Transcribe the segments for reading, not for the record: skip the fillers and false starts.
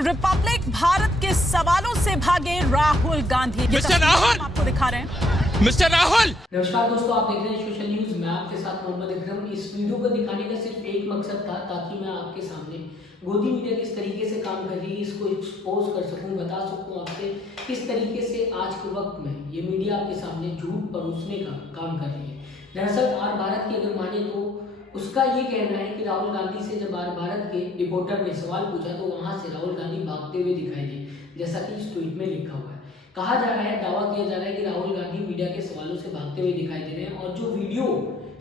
Republic Bharat के सवालों से भागे राहुल गांधी। मिस्टर राहुल आपको दिखा रहे हैं मिस्टर राहुल। नमस्कार दोस्तों, आप देख रहे हैं सोशल न्यूज। मैं आपके साथ मोहम्मद अकरम। इस वीडियो को दिखाने का सिर्फ एक मकसद था ताकि मैं आपके सामने गोदी मीडिया किस तरीके से काम कर रही है इसको एक्सपोज कर सकूं, बता सकूं आपसे किस तरीके से आज के वक्त में ये मीडिया आपके सामने झूठ परोसने का काम कर रही है। दरअसल आर भारत की अगर माने तो उसका ये कहना है कि राहुल गांधी से जब आर भारत के रिपोर्टर ने सवाल पूछा तो वहां से राहुल गांधी भागते हुए दिखाई दिए, जैसा कि इस ट्वीट में लिखा हुआ है। कहा जा रहा है, दावा किया जा रहा है कि राहुल गांधी मीडिया के सवालों से भागते हुए दिखाई दे रहे हैं और जो वीडियो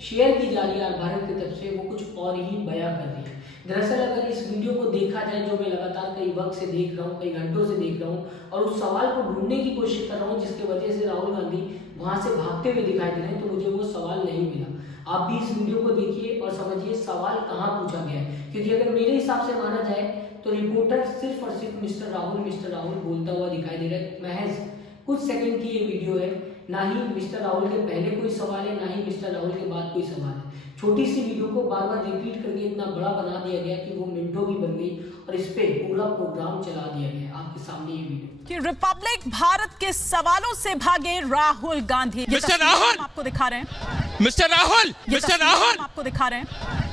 शेयर की जा रही है भारत की तरफ से वो कुछ और ही बयां कर रही है। दरअसल अगर इस वीडियो को देखा जाए, जो मैं लगातार कई वक्त से देख रहा हूँ, कई घंटों से देख रहा हूँ और उस सवाल को ढूंढने की कोशिश कर रहा हूँ जिसके वजह से राहुल गांधी वहां से भागते हुए दिखाई दे रहे हैं, तो मुझे वो सवाल नहीं मिला। आप भी इस वीडियो को देखिए और समझिए सवाल कहाँ पूछा गया है, क्योंकि अगर मेरे हिसाब से माना जाए तो रिपोर्टर सिर्फ और सिर्फ मिस्टर राहुल बोलता हुआ दिखाई दे रहा है। महज कुछ सेकंड की ये वीडियो है, ना ही मिस्टर राहुल के पहले कोई सवाल है, ना ही मिस्टर राहुल के बाद कोई सवाल है। छोटी सी वीडियो को बार बार रिपीट करके इतना बड़ा बना दिया गया कि वो मिनटों की बन गई और इस पे पूरा प्रोग्राम चला दिया गया। आपके सामने ये वीडियो कि रिपब्लिक भारत के सवालों से भागे राहुल गांधी। मिस्टर राहुल आपको दिखा रहे हैं मिस्टर राहुल मिस्टर राहुल आपको दिखा रहे हैं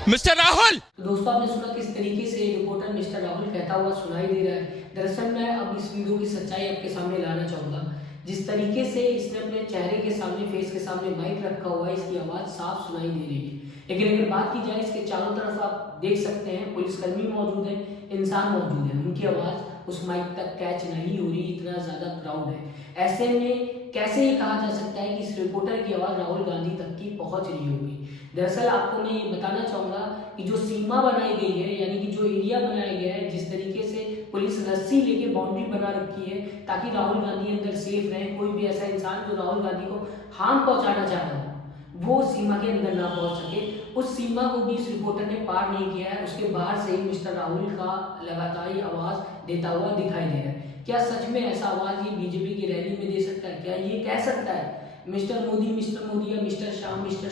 मिस्टर राहुल। तो दोस्तों, आपने सुना किस तरीके से रिपोर्टर मिस्टर राहुल कहता हुआ सुनाई दे रहा है। दरअसल मैं अब इस वीडियो की सच्चाई आपके सामने लाना चाहूंगा। जिस तरीके से इसने अपने चेहरे के सामने, फेस के सामने माइक रखा हुआ है, इसकी आवाज साफ सुनाई दे रही है। लेकिन अगर बात की जाए, इसके चारों तरफ आप देख सकते हैं पुलिसकर्मी मौजूद है, इंसान मौजूद है, उनकी आवाज उस माइक तक कैच नहीं हो रही, इतना ज्यादा क्राउड है। ऐसे में कैसे ये कहा जा सकता है कि इस रिपोर्टर की आवाज राहुल गांधी तक की पहुंच रही होगी। दरअसल आपको मैं ये बताना चाहूंगा कि जो सीमा बनाई गई है, यानी कि जो एरिया बनाया गया है, जिस तरीके से पुलिस रस्सी लेके बाउंड्री बना रखी है ताकि राहुल गांधी अंदर सेफ रहे, कोई भी ऐसा इंसान जो राहुल गांधी को हार्म पहुंचाना चाह रहा हो वो सीमा के अंदर ना पहुंच सके, उस सीमा को भी इस रिपोर्टर ने पार नहीं किया है। उसके बाहर से ही मिस्टर राहुल का लगातार ही आवाज देता हुआ दिखाई दे रहा है। क्या सच में ऐसा आवाज ये बीजेपी की रैली में दे सकता है? क्या ये कह सकता है मिस्टर मोदी या मिस्टर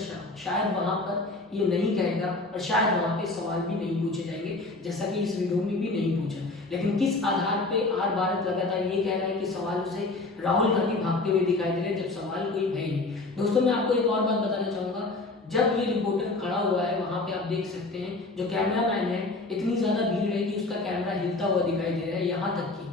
शाह? शायद वहां पर ये नहीं कहेगा और शायद वहां पे सवाल भी नहीं पूछे जाएंगे, जैसा कि इस वीडियो में भी नहीं पूछा। लेकिन किस आधार पे आर भारत लगातार ये कह रहा है कि सवालों से राहुल गांधी भागते हुए दिखाई दे रहे हैं, जब सवाल कोई है नहीं। दोस्तों, मैं आपको एक और बात बताना चाहूंगा। जब ये रिपोर्टर खड़ा हुआ है, वहां पे आप देख सकते हैं जो कैमरामैन है, इतनी ज्यादा भीड़ है कि उसका कैमरा हिलता हुआ दिखाई दे रहा है। यहाँ तक कि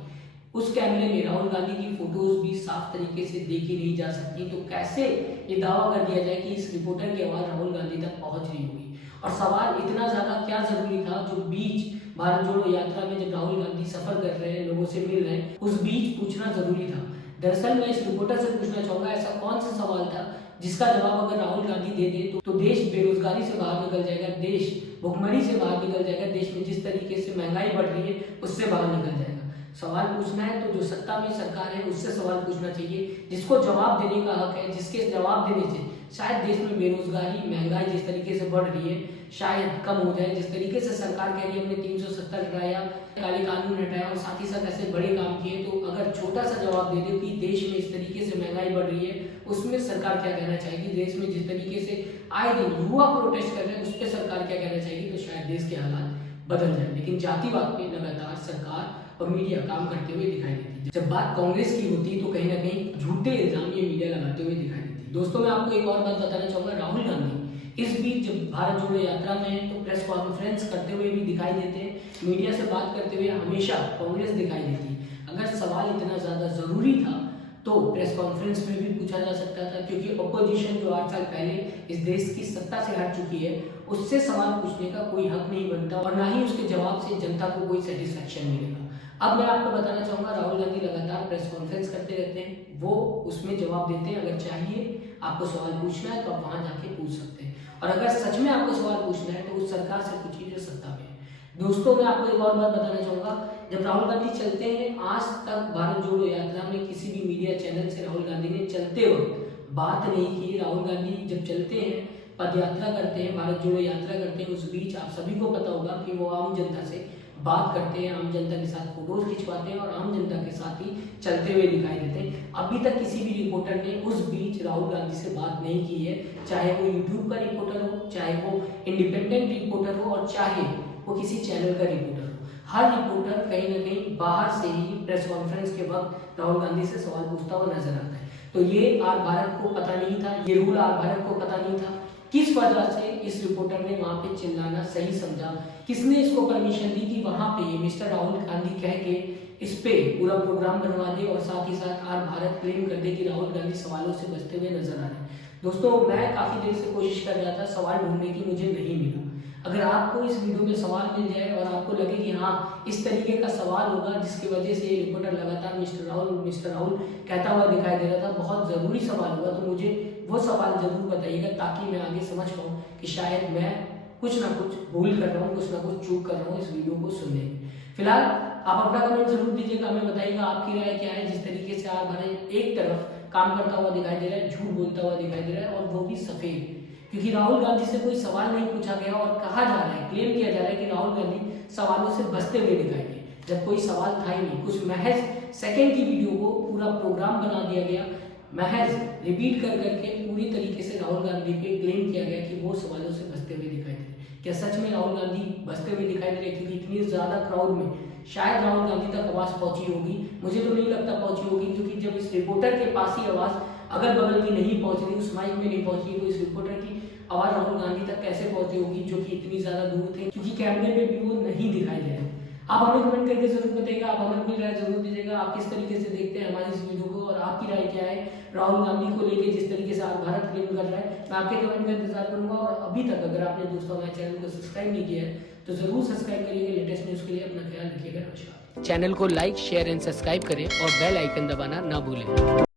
उस कैमरे में राहुल गांधी की फोटोज भी साफ तरीके से देखी नहीं जा सकती। तो कैसे ये दावा कर दिया जाए कि इस रिपोर्टर की आवाज राहुल गांधी तक पहुंच रही होगी? और सवाल इतना ज्यादा क्या जरूरी था जो बीच भारत जोड़ो यात्रा में जब राहुल गांधी सफर कर रहे हैं, लोगों से मिल रहे हैं, उस बीच पूछना जरूरी था? दरअसल मैं इस रिपोर्टर से पूछना चाहूंगा, ऐसा कौन सा सवाल था जिसका जवाब अगर राहुल गांधी दे दे तो देश बेरोजगारी से बाहर निकल जाएगा, देश भुखमरी से बाहर निकल जाएगा, देश में जिस तरीके से महंगाई बढ़ रही है उससे बाहर निकल जाएगा। सवाल पूछना है तो जो सत्ता में सरकार है उससे सवाल पूछना चाहिए, जिसको जवाब देने का हक है, जिसके जवाब देने से शायद देश में बेरोजगारी, महंगाई जिस तरीके से बढ़ रही है शायद कम हो जाए। जिस तरीके से सरकार कह रही है हमने 370 हटाया, काले कानून हटाया और साथ ही साथ ऐसे बड़े काम किए, तो अगर छोटा सा जवाब दे दे कि देश में इस तरीके से महंगाई बढ़ रही है, उसमें सरकार क्या कहना चाहेगी? देश में जिस तरीके से आए दिन युवा प्रोटेस्ट कर रहे हैं उस पर सरकार क्या कहना चाहेगी? तो शायद देश के हालात बदल जाए। लेकिन जातिवाद पे लगातार सरकार और मीडिया काम करते हुए दिखाई देती है। जब बात कांग्रेस की होती है तो कहीं ना कहीं झूठे इल्जाम ये मीडिया लगाते हुए दिखाई देती है। दोस्तों, मैं आपको एक और बात बताना चाहूंगा। राहुल गांधी इस बीच जब भारत जोड़ो यात्रा में है तो प्रेस कॉन्फ्रेंस करते हुए भी दिखाई देते हैं, मीडिया से बात करते हुए हमेशा कांग्रेस दिखाई देती है। अगर सवाल इतना ज्यादा जरूरी था तो प्रेस कॉन्फ्रेंस में भी पूछा जा सकता था, क्योंकि अपोजिशन जो 8 साल पहले इस देश की सत्ता से हट चुकी है उससे सवाल पूछने का कोई हक नहीं बनता और ना ही उसके जवाब से जनता को कोई सेटिस्फेक्शन मिलेगा। अब मैं आपको बताना चाहूंगा, राहुल गांधी लगातार प्रेस कॉन्फ्रेंस करते रहते हैं, वो उसमें जवाब देते हैं। अगर चाहिए आपको सवाल पूछना है तो आप वहां जाके पूछ सकते हैं, और अगर सच में आपको सवाल पूछना है तो उस सरकार से पूछिए जो सत्ता में है। दोस्तों, मैं आपको एक और बात बताना चाहूंगा। जब राहुल गांधी चलते हैं, आज तक भारत जोड़ो यात्रा में किसी भी मीडिया चैनल से राहुल गांधी ने चलते वक्त बात नहीं की। राहुल गांधी जब चलते हैं, पद यात्रा करते हैं, भारत जोड़ो यात्रा करते हैं, उस बीच आप सभी को पता होगा कि वो आम जनता से बात करते हैं, आम जनता के साथ फोटोज खिंचवाते हैं और आम जनता के साथ ही चलते हुए दिखाई देते हैं। अभी तक किसी भी रिपोर्टर ने उस बीच राहुल गांधी से बात नहीं की है, चाहे वो यूट्यूब का रिपोर्टर हो, चाहे वो इंडिपेंडेंट रिपोर्टर हो और चाहे वो किसी चैनल का रिपोर्टर हो। हर रिपोर्टर कहीं ना कहीं बाहर से ही प्रेस कॉन्फ्रेंस के वक्त राहुल गांधी से सवाल पूछता हुआ नजर आता है। तो ये आर भारत को पता नहीं था, ये रूल आर भारत को पता नहीं था। किस वजह से इस रिपोर्टर ने वहां पे चिल्लाना सही समझा, किसने इसको परमिशन दी कि वहां पे मिस्टर राहुल गांधी कह के इस पे पूरा प्रोग्राम बनवा दे और साथ ही साथ आर भारत क्लेम कर दे कि राहुल गांधी सवालों से बचते हुए नजर आ रहे हैं। दोस्तों, मैं काफी देर से कोशिश कर रहा था सवाल ढूंढने की, मुझे नहीं मिला। अगर आपको इस वीडियो में सवाल मिल जाए और आपको लगे कि हाँ इस तरीके का सवाल होगा जिसकी वजह से ये रिपोर्टर लगातार मिस्टर राहुल कहता हुआ दिखाई दे रहा था, बहुत ज़रूरी सवाल होगा, तो मुझे वो सवाल जरूर बताइएगा ताकि मैं आगे समझ पाऊँ कि शायद मैं कुछ ना कुछ भूल कर रहा हूँ, कुछ ना कुछ चूक कर रहा हूँ इस वीडियो को सुनने में। फिलहाल आप अपना कमेंट जरूर दीजिएगा, हमें बताइएगा आपकी राय क्या है। जिस तरीके से आर भारत एक तरफ काम करता हुआ दिखाई दे रहा है, झूठ बोलता हुआ दिखाई दे रहा है, और वो भी सफेद, क्योंकि राहुल गांधी से कोई सवाल नहीं पूछा गया और कहा जा रहा है, क्लेम किया जा रहा है कि राहुल गांधी सवालों से बचते हुए दिखाई दिए, जब कोई सवाल था ही नहीं। कुछ महज सेकंड की वीडियो को पूरा प्रोग्राम बना दिया गया, महज रिपीट कर करके पूरी तरीके से राहुल गांधी पे क्लेम किया गया कि वो सवालों से बचते हुए दिखाई दे रहे। क्या सच में राहुल गांधी बचते हुए दिखाई दे रहे? क्योंकि इतनी ज्यादा क्राउड में शायद राहुल गांधी तक आवाज पहुंची होगी, मुझे तो नहीं लगता पहुंची होगी, क्योंकि जब इस रिपोर्टर के पास ही आवाज अगल बगल की नहीं पहुंच रही, उस माइक में नहीं पहुंची, तो इस रिपोर्टर की आवाज राहुल गांधी तक कैसे पहुंची होगी जो कि इतनी ज्यादा दूर थे, क्योंकि कैमरे में भी वो नहीं दिखाई दे रहे। आप हमें कमेंट करके जरूर बताइएगा, आप हमें अपनी राय जरूर दीजिएगा, आप किस तरीके से देखते हैं हमारी इस वीडियो को और आपकी राय क्या है राहुल गांधी को लेके जिस तरीके से आप भारत क्लेम कर रहा है। मैं आपके कमेंट का इंतजार करूंगा, और अभी तक अगर आपने दोस्तों हमारे चैनल को सब्सक्राइब नहीं किया है तो जरूर सब्सक्राइब करिएगा। लेटेस्ट न्यूज के लिए अपना ख्याल रखिएगा। नमस्कार। चैनल को लाइक, शेयर एंड सब्सक्राइब करें और बेल आइकन दबाना ना भूलें।